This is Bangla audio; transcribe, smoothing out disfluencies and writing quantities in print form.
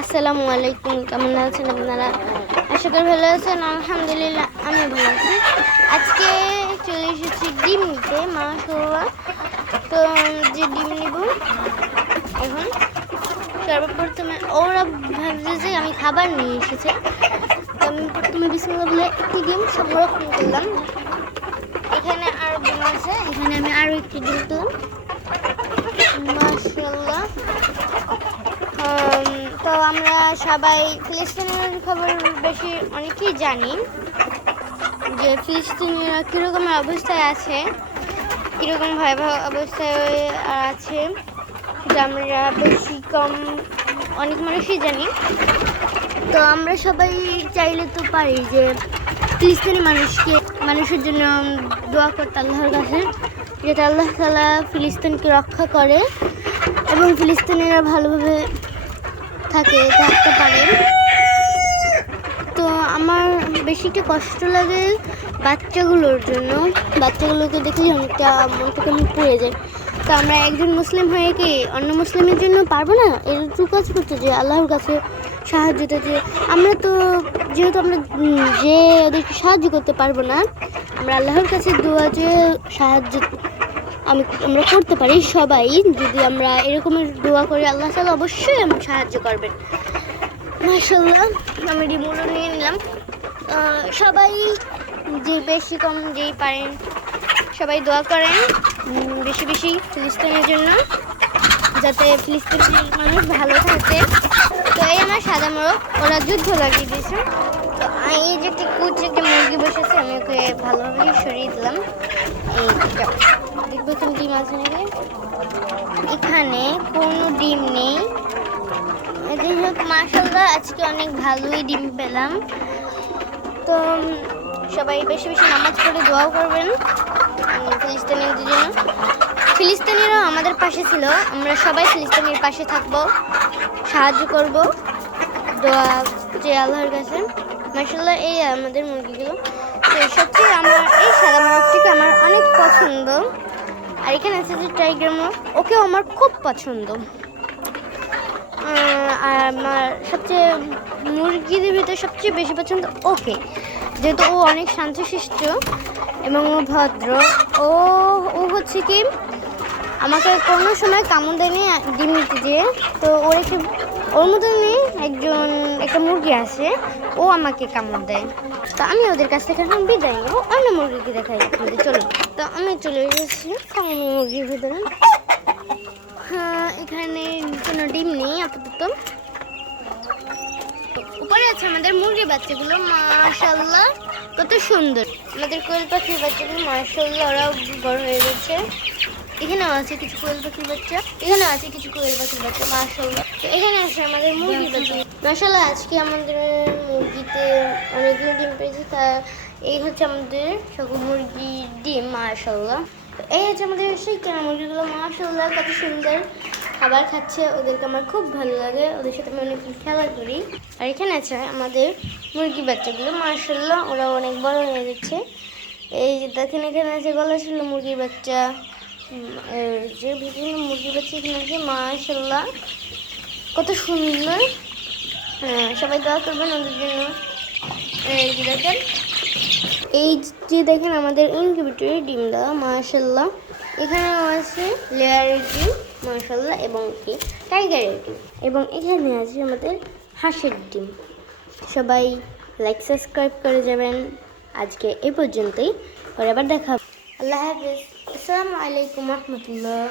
আসসালামু আলাইকুম, কেমন আছেন আপনারা? আশা করি ভালো আছেন। আলহামদুলিল্লাহ আমি ভালো আছি। আজকে চলে এসেছি ডিম নিতে মাশাআল্লাহ। তো যে ডিম নিব এখন, সর্বপ্রথমে ওরা ভাবছে যে আমি খাবার নিয়ে এসেছে। তো আমি প্রথমে বিসমিল্লাহ বলে একটি ডিম সংরক্ষণ করলাম। এখানে আরও ডিম আছে, এখানে আমি আরও একটি ডিম দিলাম মাশাআল্লাহ। তো আমরা সবাই ফিলিস্তিনের খবর বেশি অনেকেই জানি যে ফিলিস্তিনিরা কীরকম অবস্থায় আছে, কীরকম ভয়াবহ অবস্থায় আছে, যে আমরা বেশি কম অনেক মানুষই জানি। তো আমরা সবাই চাইলে তো পারি যে ফিলিস্তিনি মানুষের জন্য দোয়া করতে আল্লাহর কাছে, যেটা আল্লাহ তাআলা ফিলিস্তিনকে রক্ষা করে এবং ফিলিস্তিনিরা ভালোভাবে থাকতে পারে। তো আমার বেশি একটু কষ্ট লাগে বাচ্চাগুলোর জন্য। বাচ্চাগুলোকে দেখে অনেকটা মনটা কেমন পড়ে যায়। তো আমরা একজন মুসলিম হয়ে কি অন্য মুসলিমের জন্য পারবো না এটুকু কাজ করতে, যে আল্লাহর কাছে সাহায্যটা, যে আমরা তো যেহেতু আমরা যে ওদেরকে সাহায্য করতে পারবো না, আমরা আল্লাহর কাছে দোয়া যে সাহায্য আমরা করতে পারি। সবাই যদি আমরা এরকমের দোয়া করি, আল্লাহ তাআলা অবশ্যই আমাকে সাহায্য করবেন মাশাআল্লাহ। আমি ডিমগুলো নিয়ে নিলাম। সবাই যে বেশি কম যেই পারেন সবাই দোয়া করেন বেশি বেশি ফিলিস্তিনের জন্য, যাতে ফিলিস্তিনের মানুষ ভালো থাকে। তো এই আমার সাদা মোরগ, ওরা যুদ্ধ লাগিয়ে দিয়েছে। তো এই যে একটি একটা মুরগি বসেছে, আমি ওকে ভালোভাবে সরিয়ে দিলাম। এইটা দেখবো তুমি ডিম আছে নাকি, এখানে কোনো ডিম নেই। যাই হোক মাশাআল্লাহ, আজকে অনেক ভালোই ডিম পেলাম। তো সবাই বেশি বেশি নামাজ পড়ে দোয়া করবেন ফিলিস্তিনিদের জন্য। ফিলিস্তিনিরা আমাদের পাশে ছিল, আমরা সবাই ফিলিস্তিনির পাশে থাকবো, সাহায্য করব দোয়া যে আল্লাহর কাছে মাশাআল্লাহ। এই আমাদের মুরগিগুলো, তো সত্যি আমার এই সাদা মোরগটিকে আমার অনেক পছন্দ। আর এখানে আছে যে টাইগার মোরগ, ওকেও আমার খুব পছন্দ। আর আমার সবচেয়ে মুরগিদের ভিতরে সবচেয়ে বেশি পছন্দ ওকে, যেহেতু ও অনেক শান্তশিষ্ট এবং ও ভদ্র। ও হচ্ছে কি আমাকে কোনো সময় কামড় দেয়নি ডিম নিতে যেয়ে। তো ওর মতনই একটা মুরগি আছে, ও আমাকে কামড় দেয়। তো আমি ওদের কাছ থেকে এখন বিদায় নেবো, অন্য মুরগিকে দেখাই আপনাদের। চলো, তো আমি চলে এসেছি ফার্মি মুরগির ভিতরে। হ্যাঁ, এখানে কোনো ডিম নেই আপাতত। উপরে আছে আমাদের মুরগির বাচ্চাগুলো মাশাআল্লাহ, কত সুন্দর। আমাদের কোয়েল পাখির বাচ্চাগুলো মাশাআল্লাহ, ওরাও বড় হয়ে গেছে। এখানেও আছে কিছু কোয়েল পাখির বাচ্চা, এখানেও আছে কিছু কোয়েল পাখির বাচ্চা মাশাআল্লাহ। তো এখানে আছে আমাদের মুরগির বাচ্চা মাশাআল্লাহ। আজকে আমাদের মুরগিতে অনেকগুলো ডিম পেয়েছি। তা এই হচ্ছে আমাদের সকল মুরগির ডিম মাশাআল্লাহ। এই হচ্ছে আমাদের সেই কেনা মুরগিগুলো মাশাআল্লাহ, কত সুন্দর খাবার খাচ্ছে। ওদেরকে আমার খুব ভালো লাগে, ওদের সাথে আমি অনেক খেলা করি। আর এখানে আছে আমাদের মুরগি বাচ্চাগুলো মাশাআল্লাহ, ওরা অনেক বড় হয়ে যাচ্ছে। এই যে দেখেন, এখানে আছে গলা ছিল মুরগির বাচ্চা, যে বিভিন্ন মুরগির বাচ্চা এখানে আছে মাশাআল্লাহ, কত সুন্দর। হ্যাঁ, সবাই দোয়া করবেন ওদের জন্য। এই যে দেখেন, আমাদের ইনকিউবেটরের ডিম দেওয়া মাশাআল্লাহ। এখানেও আছে লেয়ারের ডিম মাশাআল্লাহ, এবং কি টাইগারের ডিম, এবং এখানে আছে আমাদের হাঁসের ডিম। সবাই লাইক সাবস্ক্রাইব করে যাবেন। আজকে এই পর্যন্তই, পরে আবার দেখা হবে। আল্লাহ হাফেজ, আসসালামু আলাইকুম রহমতুল্লাহ।